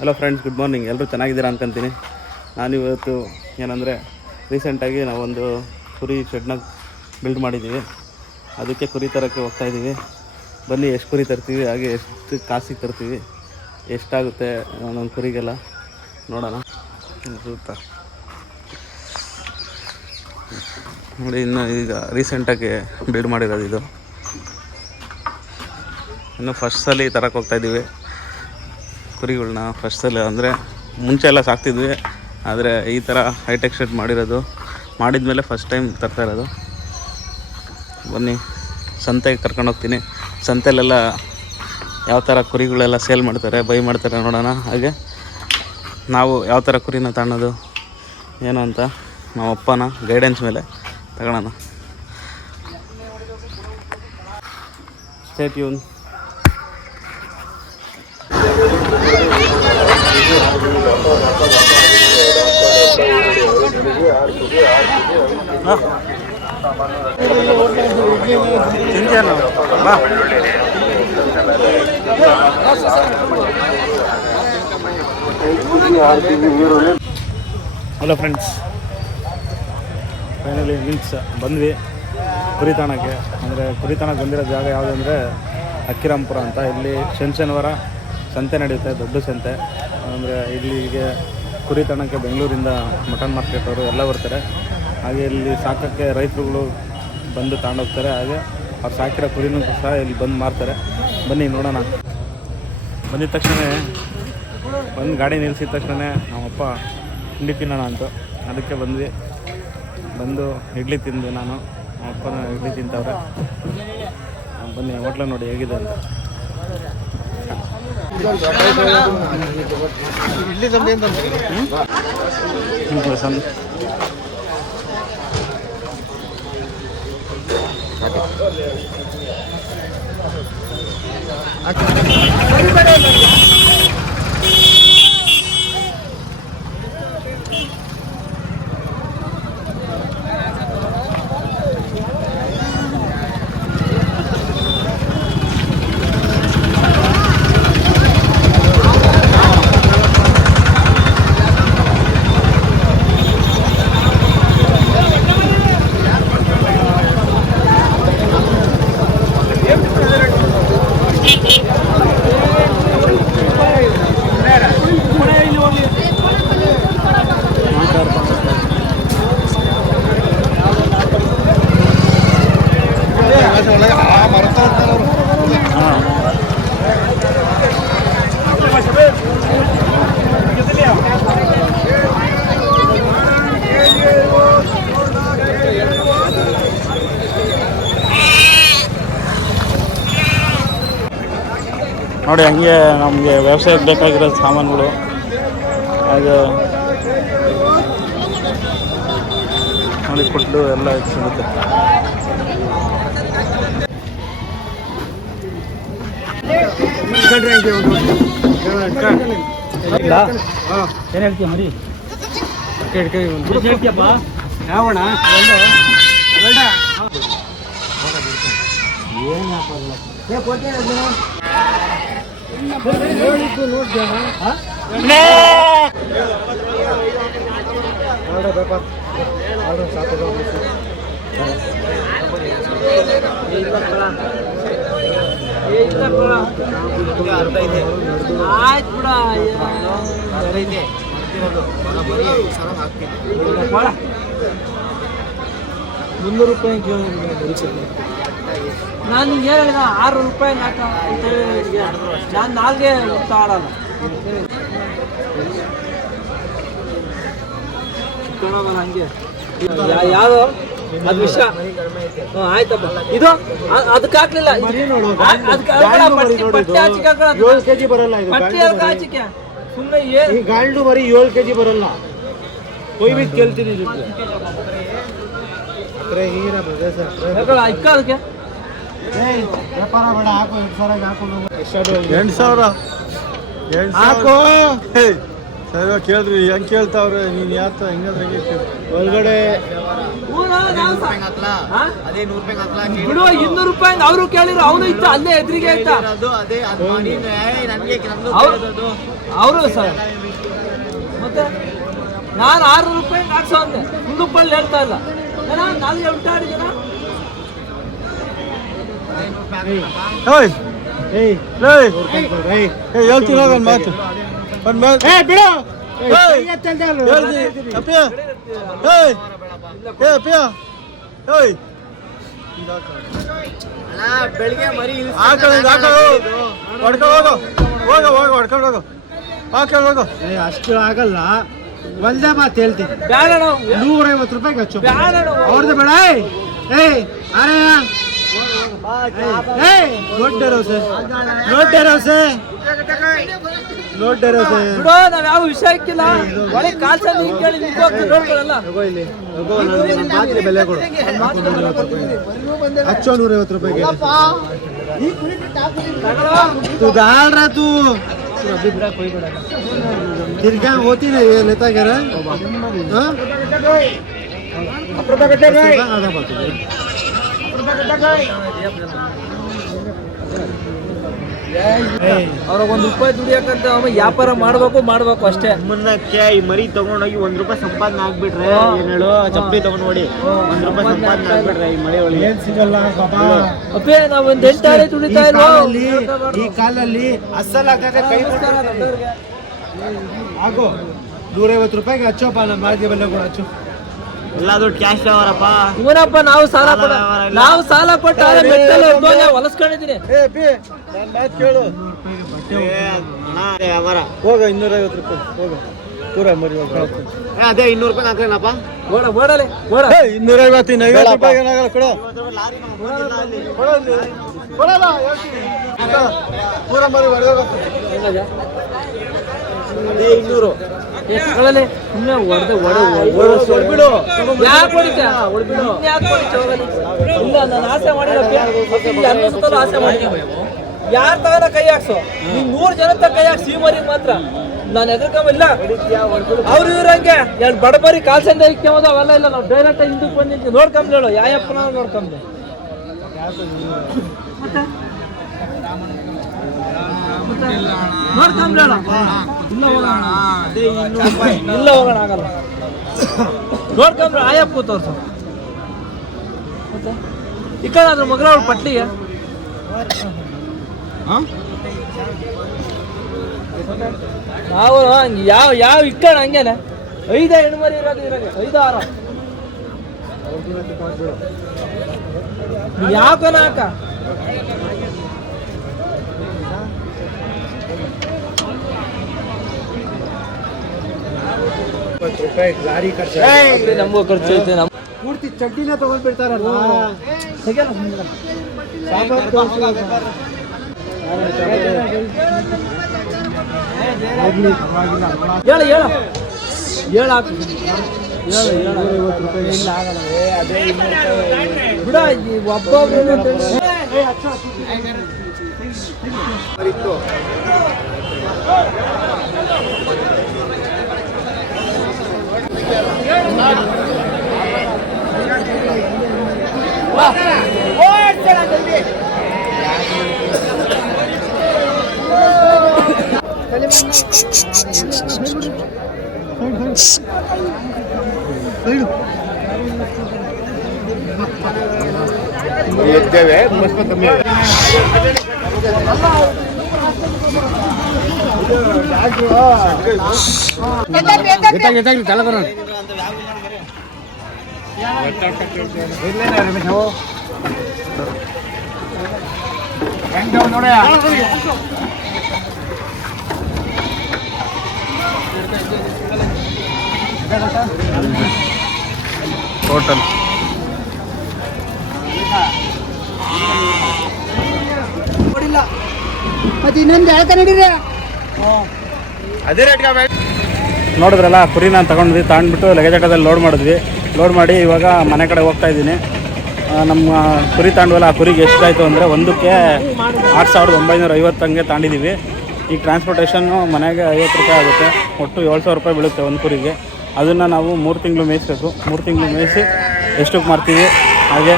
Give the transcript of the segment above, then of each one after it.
Hello friends, good morning. ಎಲ್ಲರೂ ಚೆನ್ನಾಗಿದ್ದೀರಾ ಅನ್ಕೊಂತೀನಿ. ನಾನಿವತ್ತು ಏನಂದರೆ ರೀಸೆಂಟಾಗಿ ನಾವೊಂದು ಕುರಿ ಶೆಡ್ನ ಬಿಲ್ಡ್ ಮಾಡಿದ್ದೀವಿ. ಅದಕ್ಕೆ ಕುರಿ ತರೋಕ್ಕೆ ಹೋಗ್ತಾಯಿದ್ದೀವಿ. ಬನ್ನಿ, ಎಷ್ಟು ಕುರಿ ತರ್ತೀವಿ, ಹಾಗೆ ಎಷ್ಟು ಕಾಸಿಗೆ ತರ್ತೀವಿ, ಎಷ್ಟಾಗುತ್ತೆ ಒಂದೊಂದು ಕುರಿಗೆಲ್ಲ ನೋಡೋಣ. ಸೂಪರ್ ನೋಡಿ, ಇನ್ನು ಈಗ ರೀಸೆಂಟಾಗಿ ಬಿಲ್ಡ್ ಮಾಡಿರೋದು ಇದು. ಇನ್ನು ಫಸ್ಟ್ ಸಲ ತರಕ್ಕೆ ಹೋಗ್ತಾಯಿದ್ದೀವಿ ಕುರಿಗಳನ್ನ. ಫಸ್ಟ್ ಸಲ ಅಂದರೆ ಮುಂಚೆ ಎಲ್ಲ ಸಾಕ್ತಿದ್ವಿ, ಆದರೆ ಈ ಥರ ಹೈಟೆಕ್ ಶೆಡ್ ಮಾಡಿದ್ಮೇಲೆ ಫಸ್ಟ್ ಟೈಮ್ ತರ್ತಾ ಇರೋದು. ಬನ್ನಿ, ಸಂತೆಗೆ ಕರ್ಕೊಂಡೋಗ್ತೀನಿ. ಸಂತೆಲೆಲ್ಲ ಯಾವ ಥರ ಕುರಿಗಳೆಲ್ಲ ಸೇಲ್ ಮಾಡ್ತಾರೆ, ಬೈ ಮಾಡ್ತಾರೆ ನೋಡೋಣ. ಹಾಗೆ ನಾವು ಯಾವ ಥರ ಕುರಿನ ತಗೊಳ್ಳೋದು ಏನು ಅಂತ ನಮ್ಮ ಅಪ್ಪನ ಗೈಡೆನ್ಸ್ ಮೇಲೆ ತಗೊಳ್ಳೋಣ. Stay tune. ತಿಂತೇನು ಬಾ. ಹಲೋ ಫ್ರೆಂಡ್ಸ್, ಫೈನಲಿ ಬಂದ್ವಿ ಕುರಿ ತಾಣಕ್ಕೆ. ಅಂದರೆ ಕುರಿ ತಾಣಕ್ಕೆ ಬಂದಿರೋ ಜಾಗ ಯಾವುದಂದರೆ ಅಕ್ಕಿರಾಂಪುರ ಅಂತ. ಇಲ್ಲಿ ಶನಿವಾರ ಸಂತೆ ನಡೆಯುತ್ತೆ, ದೊಡ್ಡ ಸಂತೆ. ಅಂದರೆ ಇಲ್ಲಿಗೆ ಕುರಿ ತಾಣಕ್ಕೆ ಬೆಂಗಳೂರಿಂದ ಮಟನ್ ಮಾರ್ಕೆಟ್ ಅವರು ಎಲ್ಲ ಬರ್ತಾರೆ. ಹಾಗೆ ಇಲ್ಲಿ ಸಾಕೋಕ್ಕೆ ರೈತರುಗಳು ಬಂದು ತಗೊಂಡೋಗ್ತಾರೆ. ಹಾಗೆ ಅವ್ರು ಸಾಕಿರೋ ಕುರಿನೂ ಸಹ ಇಲ್ಲಿ ಬಂದು ಮಾರ್ತಾರೆ. ಬನ್ನಿ ನೋಡೋಣ. ಬಂದಿದ ತಕ್ಷಣ ಒಂದು ಗಾಡಿ ನಿಲ್ಲಿಸಿದ ತಕ್ಷಣ ನಮ್ಮಪ್ಪ ತಿಂಡಿ ತಿನ್ನೋಣ ಅಂತ ಅದಕ್ಕೆ ಬಂದು ಇಡ್ಲಿ ತಿಂದು ನಾನು, ನಮ್ಮಪ್ಪನ ಇಡ್ಲಿ ತಿಂತವ್ರೆ. ಬನ್ನಿ ಹೋಟ್ಲ ನೋಡಿ ಹೇಗಿದೆ ಅಂತ. ಇಡ್ಲಿ ಸಂತೆ ಅಂತ ನೋಡಿ. ಹಂಗೆ ನಮಗೆ ವ್ಯವಸಾಯಕ್ಕೆ ಬೇಕಾಗಿರೋ ಸಾಮಾನುಗಳು, ಹಾಗೆ ನೋಡಿ ಕೊಟ್ಟು ಎಲ್ಲ ಸಿಗುತ್ತೆ. ಏನು ಹೇಳ್ತೀಯ ಮರಿ? ಹೇಳ್ತೀಯಪ್ಪ ಯಾವಣ ಆಯ್ತು ಬಿಡ. 300 ರೂಪಾಯಿ ನಾನು ನಿಮ್ಗೆ ಹೇಳಿದ 6 ರೂಪಾಯಿ ಹಾಕ ಅಂತ ಹೇಳಿ. ನಾನು 4ಗೆ ಊಟ ಆಡಲ್ಲ. ಹಂಗೆ ಯಾವ್ದು ಅದು ವಿಷಯ. ಆಯ್ತಪ್ಪ, ಇದು ಅದಕ್ಕೆ ಹಾಕ್ಲಿಲ್ಲ. $7 kg ಬರಲ್ಲ ಇದು. ಸುಮ್ಮನೆ ಈ ಗಾಂಡು ಮರಿ 7 kg ಬರಲ್ಲ. ಕೊಯ್ಬಿಟ್ಟು ಕೇಳ್ತೀನಿ. ಅದಕ್ಕೆ ವ್ಯಾಪಾರ ಬೇಡ, ಹಾಕು 2,000 ಹಾಕು. 8,000 ಹಾಕು. ಸರಿ ಕೇಳ್ರಿ ಹೆಂಗೆ ಕೇಳ್ತಾವ್ರೆ ನೀನು ಯಾತ ಹೆಂಗಂದ್ರೆ ಒಳಗಡೆ ಬಿಡು 200 ರೂಪಾಯಿ ಅವರು ಕೇಳಿದ್ರು ಅವನು ಇತ್ತು ಅಲ್ಲೇ ಎದುರಿಗೆ ಆಯ್ತಾ ಅವರು ಸರ್ ಮತ್ತೆ ನಾನು 600 ರೂಪಾಯಿ ಹಾಕ್ಸೋ ಅಂದೆ 100 ರೂಪಾಯಿ ಹೇಳ್ತಾ ಇಲ್ಲ ನಾಲ್ಗೆ ಉಂಟಾಡಿದ್ದೀನ ಹೇಳ್ತೀನಿ ಒಂದು ಮಾತು ಬಿಡು ಬೆಳಿಗ್ಗೆ ಮರಿ ಹೊಡ್ಕೊಂಡು ಹೋಗು ಹಾಕೊಂಡು ಹೋಗು ಅಷ್ಟು ಆಗಲ್ಲ ಒಂದೇ ಮಾತು ಹೇಳ್ತೀನಿ ಬೇಡ 150 ರೂಪಾಯಿಗೆ ಹಚ್ಚು ಬೇಡ ಅವ್ರದ್ದು ಬೇಡ ದೊಡ್ಡ ರೌಸೆ ಬಿಡು ನಾವ್ ಯಾವ ವಿಷಯ ಇಕ್ಕಿಲ್ಲ ಒಳಗೆ ಕಾಲ್ಸ ಕೇಳಿ ನೋಡ್ಕೊಳ್ಳಲ್ಲ ಬೆಲೆ ಕೊಡು ಹಚ್ಚೋ 150 ರೂಪಾಯಿಗೆ तू डाल रहा तू तिरका होती ना ये लेता क्या रहा हाँ आधा बात ಅವ್ರಾಗ 1 ರೂಪಾಯಿ ದುಡಿಯಕಂತ ವ್ಯಾಪಾರ ಮಾಡ್ಬೇಕು ಅಷ್ಟೇ ಮುನ್ನಕ್ಕೆ ಈ ಮರಿ ತಗೊಂಡೋಗಿ 1 ರೂಪಾಯಿ ಸಂಪಾದನೆ ಆಗ್ಬಿಟ್ರೆ ಏನ್ ಹೇಳು ಚಪ್ಪಲಿ ತಗೊಂಡ್ ನೋಡಿ 1 ರೂಪಾಯಿ ಸಂಪಾದನೆ ಆಗ್ಬಿಟ್ರೆ ಈ ಮಳೆ ಒಳಗೆ ಏನ್ ಸಿಗಲ್ಲ ಅಪ್ಪೇ ನಾವ್ ಒಂದ್ 8 ಆಳೆ ದುಡಿತಾ ಇಲ್ವೋ ಈ ಕಾಲಲ್ಲಿ ಅಸಲ್ ಹಾಕಕ್ಕೆ ಕೈ ಹಾಕೋ 150 ರೂಪಾಯಿಗೆ ಹಚ್ಚೋಪ್ಪ ನಮ್ಮ ಮಾದಿ ಬೆಲೆ ಕೂಡ ಹಚ್ಚು ಎಲ್ಲಾದ್ರೂ ಕ್ಯಾಶ್ ಅವರಪ್ಪ ಇವನಪ್ಪ ನಾವು ಸಾಲ ಕೊಟ್ಟು ಹೊಲಸ್ಕೊಂಡಿದ್ದೀನಿ ಕೇಳು ಹೋಗ 250 ರೂಪಾಯಿ ಹೋಗ ಪೂರ ಮರಿ ಅದೇ 200 ರೂಪಾಯಿ ಹಾಕ್ಲೇನಪ್ಪ ಓಡಲೆ 250 ರೂಪಾಯಿ ಏನಾಗಲ್ಲ ಕೊಡು ಪೂರ ಮರಿ ಅದೇ 200 ಎಷ್ಟುಗಳಲ್ಲಿ ಸುಮ್ಮನೆ ಹೊಡೆದು ಯಾಕೆ ಹೊಡಿತಾ ಇಲ್ಲ ನಾನು ಆಸೆ ಮಾಡಿಲ್ಲ ಆಸೆ ಮಾಡಿದ್ದೀನಿ ಯಾರು ತಗೋದ ಕೈ ಹಾಕ್ಸೋ ನೀನ್ 100 ಜನ ಕೈ ಹಾಕ್ಸಿ ಮರಿಗೆ ಮಾತ್ರ ನಾನು ಎದುರ್ಕೊಂಬಿಲ್ಲ ಅವ್ರು ಇವ್ರಂಗೆ ಎರಡು ಬಡಬರಿ ಕಾಲ್ಸಂದ ಇಕ್ಕೊಂಬೋದು ಅವೆಲ್ಲ ಇಲ್ಲ ನಾವು ಡೈರೆಕ್ಟ್ ಹಿಂದಕ್ಕೆ ಬಂದಿದ್ವಿ ನೋಡ್ಕೊಂಬ್ಲಿ ಹೇಳು ಯಾಯಪ್ಪ ನಾವು ನೋಡ್ಕೊಂಬ್ಲಿ ನೋಡ್ಕೊಂಬ್ಲಿ ಹೇಳು ಇಲ್ಲ ಹೋಗೋಣ ಆಗಲ್ಲ ನೋಡ್ಕೊಂಬ್ರೆ ಆಯಪ್ಪ ತೋರ್ಸು ಮತ್ತೆ ಈ ಕಡೆ ಅದ್ರ ಮಗಳ ಅವ್ಳು ಪಟ್ಲಿಗೆ ನಾವು ಹಂಗೆ ಯಾವ ಇಕ್ಕಣ ಹಂಗೇನೆ 5 ಹೆಣ್ಮರಿ ಇರೋದು 5 6 ಯಾಕನ ಹಾಕ ಲಾರಿ ಖರ್ಚು ನಮಗೂ ಖರ್ಚು ಐತೆ ಪೂರ್ತಿ ಚಡ್ಡಿನ ತಗೊಂಡ್ಬಿಡ್ತಾರಲ್ಲ ಹೇಳು ಹಾಕು ಬಿಡ ಒಬ್ಬೊಬ್ರು ಇದ್ದೇವೆ ಕಮ್ಮಿ ತಲೆಬರ ನೋಡ ಟೋಟಲ್ ಮತ್ತೆ ಇನ್ನೊಂದು ಹೇಳ್ತಾ ನಡೀರಿ ಅದೇ ರೇಟ್ಗೆ ನೋಡಿದ್ರಲ್ಲ ಕುರಿನ ತಗೊಂಡ್ವಿ ತಗೊಂಡ್ಬಿಟ್ಟು ಲಗೇಜ್ ಆಟೋದಲ್ಲಿ ಲೋಡ್ ಮಾಡಿ ಇವಾಗ ಮನೆ ಕಡೆ ಹೋಗ್ತಾ ಇದ್ದೀನಿ. ನಮ್ಮ ಕುರಿ ತಗೊಂಡ್ವಲ್ಲ ಆ ಕುರಿಗೆ ಎಷ್ಟಾಯಿತು ಅಂದರೆ ಒಂದಕ್ಕೆ 8,950 ಹಂಗೆ ತಗೊಂಡಿದ್ದೀವಿ. ಈಗ ಟ್ರಾನ್ಸ್ಪೋರ್ಟೇಷನ್ನು ಮನೆಗೆ 50 ರೂಪಾಯಿ ಆಗುತ್ತೆ, ಒಟ್ಟು 7,000 ರೂಪಾಯಿ ಬೀಳುತ್ತೆ ಒಂದು ಕುರಿಗೆ. ಅದನ್ನು ನಾವು 3 ತಿಂಗಳು ಮೇಯಿಸ್ಬೇಕು. 3 ತಿಂಗಳು ಮೇಯಿಸಿ ಎಷ್ಟಕ್ಕೆ ಮಾರ್ತೀವಿ, ಹಾಗೆ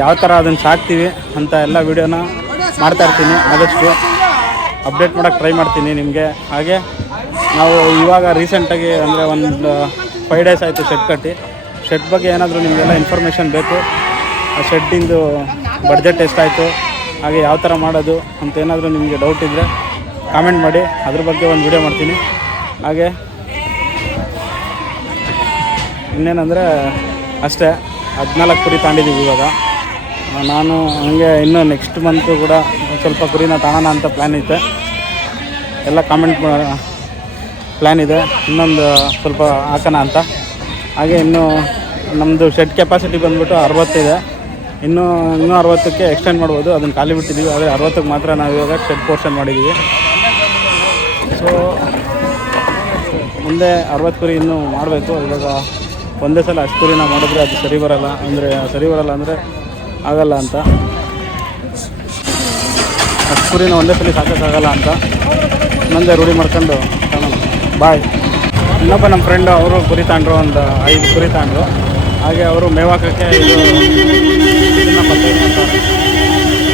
ಯಾವ ಥರ ಅದನ್ನು ಸಾಕ್ತೀವಿ ಅಂತ ಎಲ್ಲ ವೀಡಿಯೋನ ಮಾಡ್ತಾಯಿರ್ತೀನಿ. ಆದಷ್ಟು ಅಪ್ಡೇಟ್ ಮಾಡೋಕ್ಕೆ ಟ್ರೈ ಮಾಡ್ತೀನಿ ನಿಮಗೆ. ಹಾಗೆ ನಾವು ಇವಾಗ ರೀಸೆಂಟಾಗಿ ಅಂದರೆ ಒಂದು 5 ಡೇಸ್ ಆಯಿತು ಶೆಡ್ ಕಟ್ಟಿ. ಶೆಡ್ ಬಗ್ಗೆ ಏನಾದರೂ ನಿಮಗೆಲ್ಲ ಇನ್ಫಾರ್ಮೇಷನ್ ಬೇಕು, ಆ ಶೆಡ್ಡಿಂದು ಬಡ್ಜೆಟ್ ಎಷ್ಟಾಯಿತು, ಹಾಗೆ ಯಾವ ಥರ ಮಾಡೋದು ಅಂತ ಏನಾದರೂ ನಿಮಗೆ ಡೌಟ್ ಇದ್ದರೆ ಕಾಮೆಂಟ್ ಮಾಡಿ, ಅದ್ರ ಬಗ್ಗೆ ಒಂದು ವಿಡಿಯೋ ಮಾಡ್ತೀನಿ. ಹಾಗೆ ಇನ್ನೇನಂದರೆ ಅಷ್ಟೇ, 14 ಕುರಿ ತಗೊಂಡಿದ್ದೀವಿ ಇವಾಗ. ನಾನು ಹಂಗೆ ಇನ್ನೂ ನೆಕ್ಸ್ಟ್ ಮಂತು ಕೂಡ ಸ್ವಲ್ಪ ಕುರಿನ ತಗೋಣ ಅಂತ ಪ್ಲ್ಯಾನ್ ಐತೆ. ಎಲ್ಲ ಕಾಮೆಂಟ್ ಪ್ಲ್ಯಾನ್ ಇದೆ, ಇನ್ನೊಂದು ಸ್ವಲ್ಪ ಹಾಕೋಣ ಅಂತ. ಹಾಗೆ ಇನ್ನೂ ನಮ್ಮದು ಶೆಡ್ ಕೆಪಾಸಿಟಿ ಬಂದುಬಿಟ್ಟು 60 ಇದೆ. ಇನ್ನೂ 60ಕ್ಕೆ ಎಕ್ಸ್ಟೆಂಡ್ ಮಾಡ್ಬೋದು, ಅದನ್ನು ಖಾಲಿ ಬಿಟ್ಟಿದ್ದೀವಿ. ಆದರೆ 60ಕ್ಕೆ ಮಾತ್ರ ನಾವು ಇವಾಗ ಶೆಡ್ ಪೋರ್ಷನ್ ಮಾಡಿದ್ದೀವಿ. ಸೊ ಮುಂದೆ 60 ಕುರಿ ಇನ್ನೂ ಮಾಡಬೇಕು. ಇವಾಗ ಒಂದೇ ಸಲ ಅಷ್ಟು ಕುರಿನ ಮಾಡಿದ್ರೆ ಅದು ಸರಿ ಬರೋಲ್ಲ ಅಂದರೆ ಆಗಲ್ಲ ಅಂತ. ಅಷ್ಟು ಕುರಿನ ಒಂದೇ ಸಲ ಸಾಕೋಕ್ಕಾಗಲ್ಲ ಅಂತ ಮುಂದೆ ರೂಢಿ ಮಾಡ್ಕೊಂಡು ಬಾಯ್. ಇನ್ನೊಬ್ಬ ನಮ್ಮ ಫ್ರೆಂಡು ಅವರು ಕುರಿ ತಗೊಂಡ್ರು, ಒಂದು 5 ಕುರಿ ತಗೊಂಡ್ರು. ಹಾಗೆ ಅವರು ಮೇವಾಕಕ್ಕೆ ಇದನ್ನು ಪರ್ಚೇಸ್ ಮಾಡ್ತಾರೆ.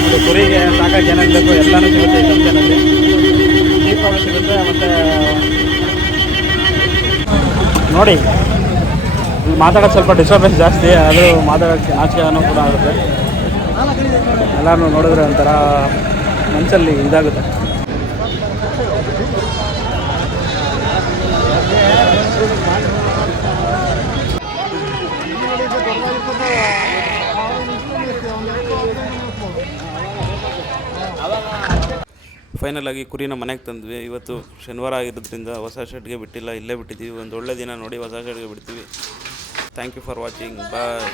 ನೋಡಿ, ಕುರಿಗೆ ಸಾಕೋಕ್ಕೆ ಏನೇನು ಬೇಕು ಎಲ್ಲನೂ ಸಿಗುತ್ತೆ ಈ ಸಂತೆಯಲ್ಲಿ. ಚೀಪಾಗೂ ಸಿಗುತ್ತೆ. ಮತ್ತು ನೋಡಿ, ಇಲ್ಲಿ ಮಾತಾಡೋಕ್ಕೆ ಸ್ವಲ್ಪ ಡಿಸ್ಟರ್ಬೆನ್ಸ್ ಜಾಸ್ತಿ, ಅದು ಮಾತಾಡೋಕ್ಕೆ ನಾಚಿಕೆನೂ ಕೂಡ ಆಗುತ್ತೆ. ಎಲ್ಲರೂ ನೋಡಿದ್ರೆ ಒಂಥರ ಮನಸ್ಸಲ್ಲಿ ಇದಾಗುತ್ತೆ. ಫೈನಲ್ ಆಗಿ ಕುರಿನ ಮನೆಗೆ ತಂದ್ವಿ. ಇವತ್ತು ಶನಿವಾರ ಆಗಿರೋದ್ರಿಂದ ಹೊಸ ಶೆಡ್ಗೆ ಬಿಟ್ಟಿಲ್ಲ, ಇಲ್ಲೇ ಬಿಟ್ಟಿದ್ದೀವಿ. ಒಂದು ಒಳ್ಳೆ ದಿನ ನೋಡಿ ಹೊಸ ಶೆಡ್ಗೆ ಬಿಡ್ತೀವಿ. Thank you for watching. Bye.